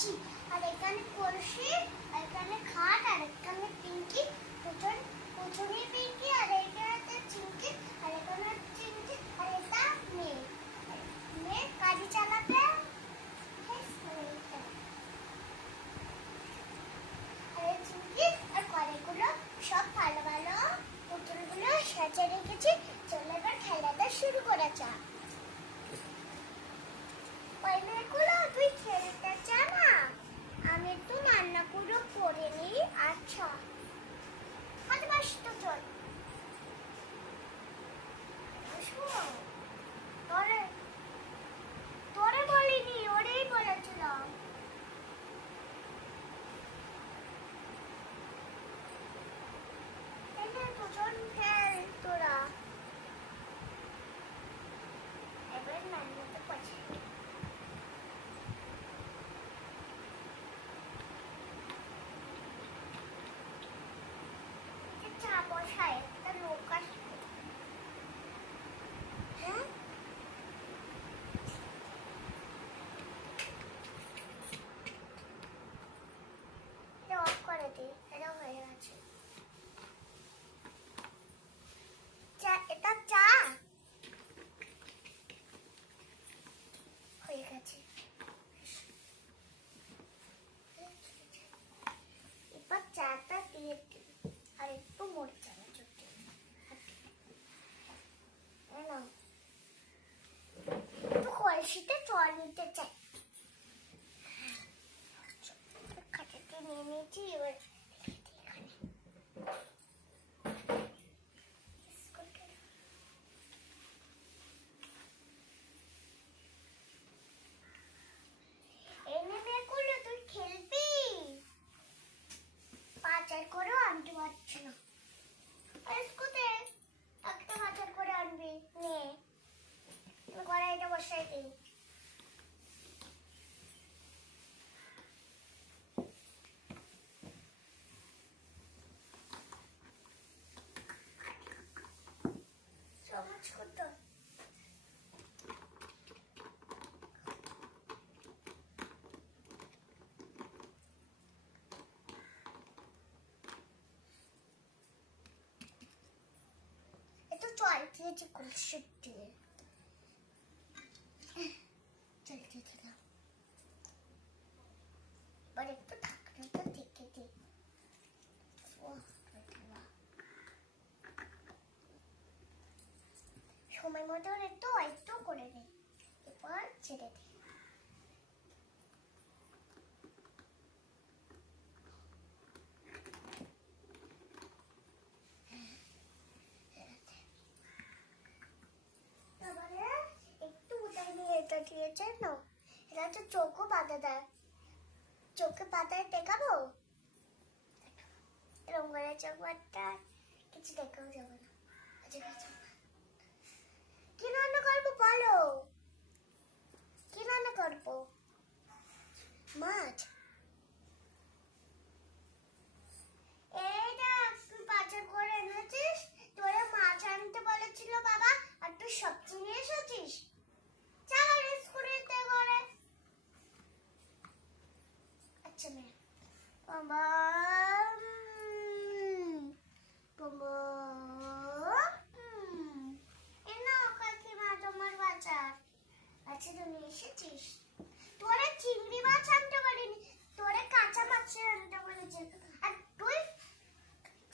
দিচ্ছি। আর এখানে কলসি, আর এখানে খাট, আর এখানে পিঙ্কি, প্রথমে পিঙ্কি, আর এখানে চিঙ্কি, আর এখানে চিঙ্কি, আর এটা মেয়ে। মেয়ে গাড়ি চালাবে। আর চিঙ্কি আর কড়াইগুলো সব ভালো ভালো পুতুলগুলো সাজিয়ে রেখেছি। চলো এবার খেলাটা শুরু করা যাক। ওই মেয়েগুলো তুই খেলতে চা না, আমি একটু রান্নাগুলো করে নিই। আচ্ছা হাতে বাস তো চল। তোরে তোরে বলিনি, ওরেই বলেছিলাম। দুজন খেল তোরা। এবার রান্নাটা করছি। চা বসায় একটা লোক আসবে। হ্যাঁ এটা অফ করে দিই, এটা হয়ে গেছে। চা, এটা চা হয়ে গেছে। এবার চাটা দিয়ে দিই আর একটু মরিচ চানাচুর দিই। একটু কলসিতে জল নিতে চাই। খাটাতে নিয়ে নিয়েছি, এবার তুই খেলবি? বাজার করে আনতে পারছি না। স্কুলে একটা বাজার করে আনবি, নে কড়াইটা বসাই দিই। চামচ কত? একটু জল দিয়েছি কলসি দিয়ে। জল দিয়ে দিলাম। এবার একটু ঢাকনাটা ঢেকে দিই। সময় মতো একটু একটু করে দিই, এবার ছেড়ে দিই। একটু উঠাই নিয়ে এটা দিয়েছে না, এটা তো চোখও পাতা দেয়। চোখে পাতায় দেখাবো, এরকম করে চোখ পাতা কিছু দেখাও যাবে না। কি রান্না করবো বলো? কি রান্না করবো? মাছ। এইটা তুই বাজার করে এনেছিস, তোরা মাছ আনতে বলেছিল বাবা, আর তুই সবজি নিয়ে এসেছিস। চল স্কুলেতে করে। আচ্ছা মেয়ে বাবা, বাবা এনা কাকিমা তোমার বাজার। আচ্ছা তুমি এসেছিস। তোরা চিংড়ি মাছ আনতে পারিনি, তোরা কাঁচা মাছ আনতে বলেছিস, আর তুই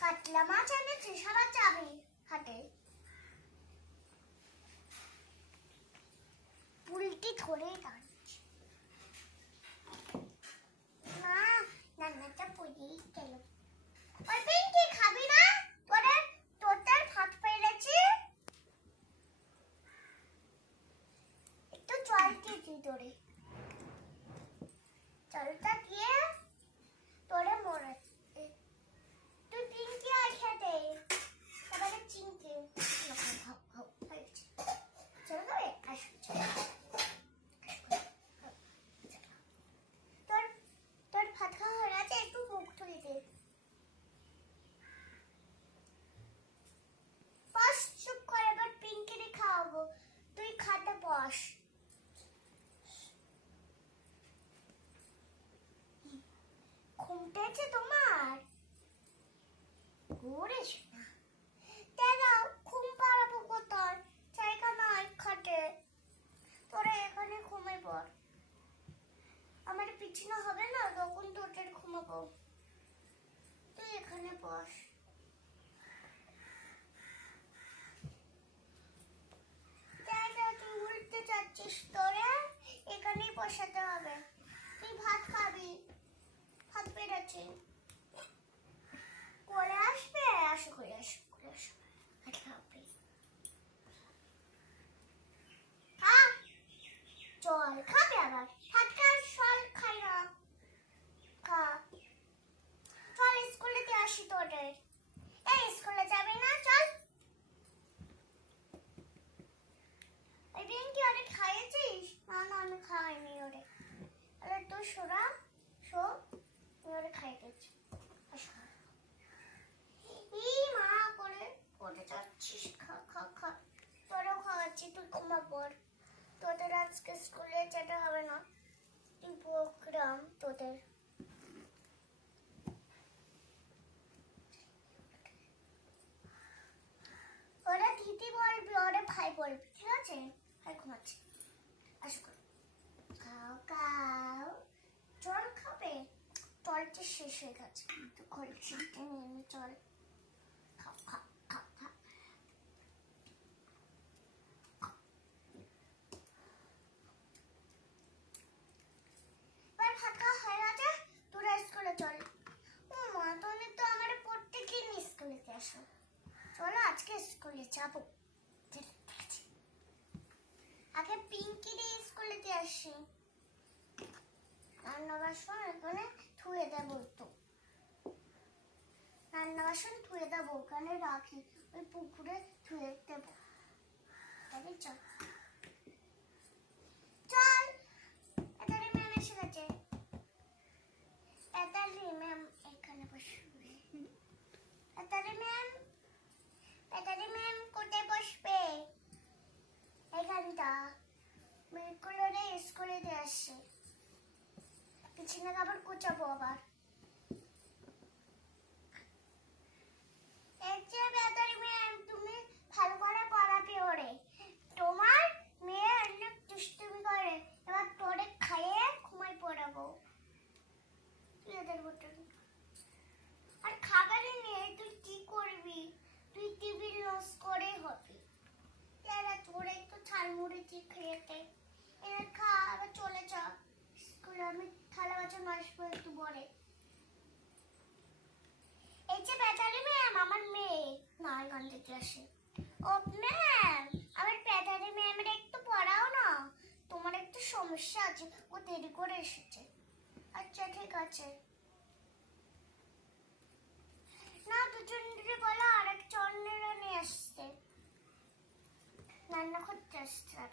কাতলা মাছ এনেছিস। আবার যাবি হাটে, পুলটি ধরেই দাঁড়িয়েছি। মা রান্নাটা পুড়িয়েই গেল। ওই পিঙ্কি খাবি না? তোদের ভাত পেরেছি, একটু জল দিয়ে দিই তোরে। জলটা দিয়ে তোরে মরে তুই পিঙ্কি আর খেতে, তারপরে চিংকি খাও খাও হয়েছে। চলো তবে আসবি। তোর ভাত খাওয়া হয়ে গেছে, একটু মুখ ধুয়ে দে। বস চুপ করে, এবার পিঙ্কিরে খাওয়াবো, তুই খাতে বস। উঠেছে তোমার? ঘুরেছে না। দাঁড়াও, ঘুম পাড়াবো কোথায়? জায়গা নাই খাটে। তোরা এখানে ঘুমাই পড়। আমার বিছানা হবে না, তখন তোদের ঘুমাবো। তুই এখানে বস। দাদা, তুই উঠতে যাচ্ছিস, তোরা এখানেই বসাতে হবে। তুই ভাত খাবি, ভাত বেড়েছে। করে আসবে, আসো করে আসো, করে আসো। ভাত খাবে। জল খাবে আবার? ভাত খাওয়ার জল খাই না। খা। চল স্কুলেতে আসি তোদের। এই স্কুলে যাবি না? চল। ওই বিঙ্কি ওরে খাইয়েছিস? না না, আমি খাইনি ওরে। তাহলে তুই সোরা, শো, আমি ওরে খাইয়ে দিচ্ছি। মা করে করে যাচ্ছিস, খা খা খা। তোরাও খাওয়াচ্ছি, তুই ঘুমা পড়। তোদের আজকে স্কুলে যেতে হবে না, তুই প্রোগ্রাম তোদের। ওরা দিদি বলবি, ওরা ভাই বলবি, ঠিক আছে? ভাই ঘুমাচ্ছে, আসো করে খাও খাও। জল খাবে? জলটা শেষ হয়ে গেছে, তো কলসিটা নিয়ে চল খাও খাও খাও খাও। এবার ভাত খাওয়া হয়ে গেছে, তোরা স্কুলে চল। ও মা, তুমি তো আমার প্রত্যেকদিন স্কুলেতে আসো। চলো আজকে স্কুলে যাবো। আগে পিঙ্কি দিয়ে স্কুলেতে আসি। রান্না বাসন এখানে ধুয়ে দেবো, তো রান্না বাসন ধুয়ে দেবো, ওখানে রাখি, ওই পুকুরে ধুয়ে দেবো। তবে চল চল। এতালি ম্যাম এসে গেছে। এতালি ম্যাম এখানে বসবে। এতালি ম্যাম, এতালি ম্যাম কোথায় বসবে? এখানটা। মেয়েগুলোরে স্কুলে দিয়ে আসছে, পিছনে আবার কোচাবো আবার। তুমি ভালো করে পড়াবে ওরে। তোমার মেয়ে অনেক দুষ্টুমি করে, এবার তোরে খাইয়ে ঘুমাই পড়াবো। তুই এদের বলবি আর খাবারই নেই, তুই কি করবি? তুই টিভি লস করে হবে। এরা তোরে একটু ঝালমুড়ি দিয়ে খেয়েতে এরা খা, আবার চলে যা স্কুলে। আমি থালা বাসন মাজবো একটু পরে। এই যে বেতালি ম্যাম, আমার মেয়ে নারায়ণগঞ্জ থেকে আসে। ও ম্যাম, আমার বেতালি ম্যামের একটু পড়াও না, তোমার একটু সমস্যা আছে, ও দেরি করে এসেছে। আচ্ছা ঠিক আছে। না, দুজনকে বলো আরেকজন নিয়ে আসতে, রান্না করতে আসতে। আর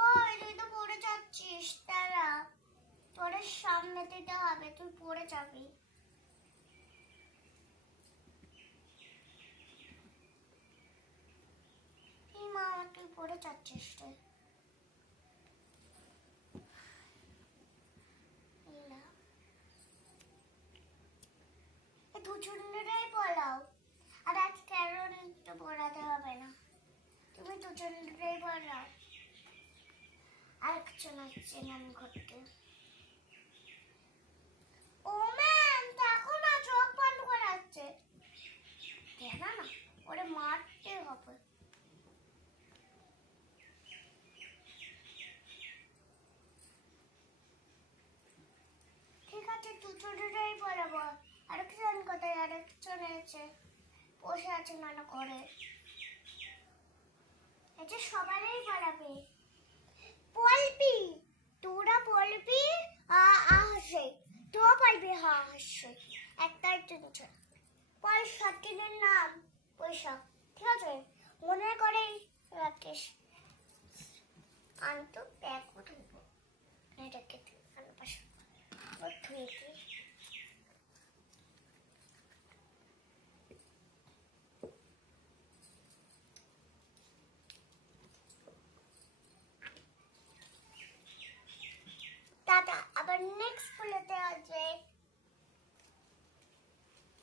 ওই তুই তো পড়ে যাচ্ছিস, তারা তোর সামনে দিতে হবে, তুই পড়ে যাবি। মা, তুই পড়ে যাচ্ছিস রে। দুজনেরাই পড়াও, আর আজ কারণ তো পড়াতে হবে না, তুমি দুজনেরাই পড়াও। আরেকজন আসছে নাম করতে। ও ম্যাম, দেখো না, চোখ বন্ধ করে আসছে। কেন না, ওরে মারতে হবে। ঠিক আছে, দুজনেরাই পড়াবো। আরেকজন কোথায়? আরেকজন এসে বসে আছে নানা করে। এটা সবারই পড়াবে। বলবি, তোরা বলবি আসে, তো বলবি হ্যাঁ আসে। একটাই তিনটে পয়সা, দিনের নাম পয়সা, ঠিক আছে? মনে করে রাখিস। আমি তো ব্যাগ উঠবো, এটাকে পাশে ধুয়ে দিই। দাদা, আবার নেক্সট স্কুলেতে আছে